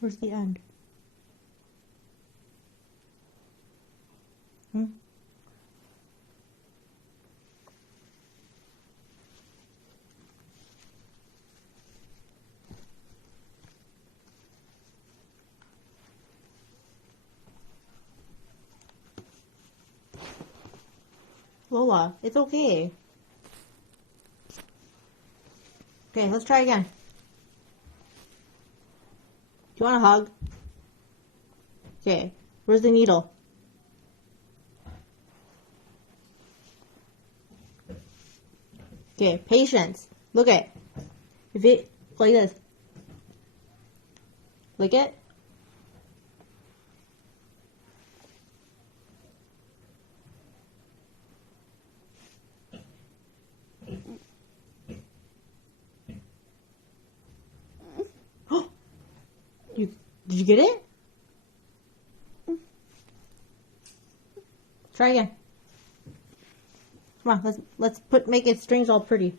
Where's the end? Hmm? Lola, it's okay. Okay, let's try again. Do you want a hug? Okay, where's the needle? Okay, patience. Look it. If it, like this. Lick it. Did you get it? Try again. Come on, let's make its strings all pretty.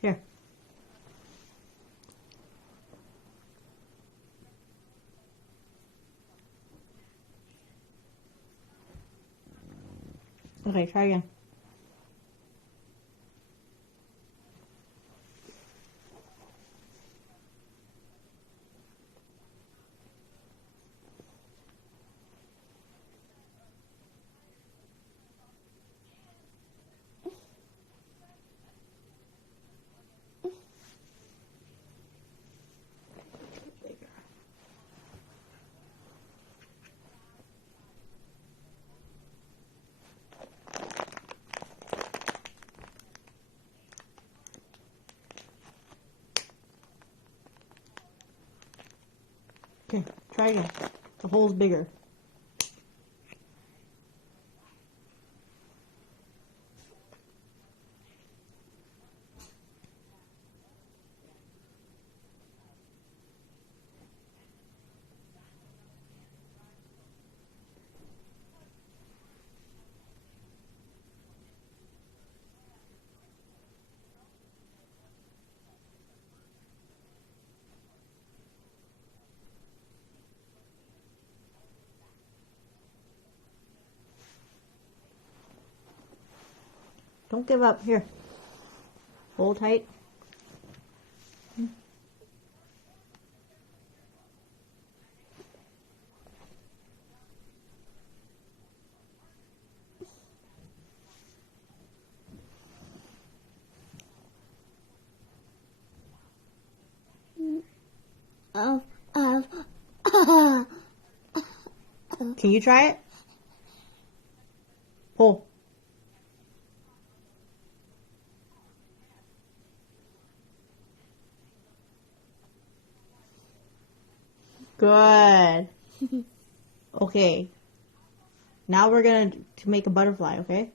Here. Okay, try again. Okay, try again. The hole's bigger. Don't give up. Here. Hold tight. Can you try it? Pull. Good. Okay. Now we're gonna make a butterfly, okay?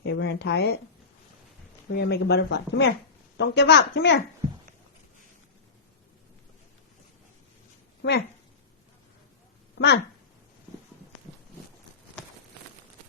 Okay, we're gonna tie it. We're gonna make a butterfly. Come here. Don't give up. Come here. Come here. Come on.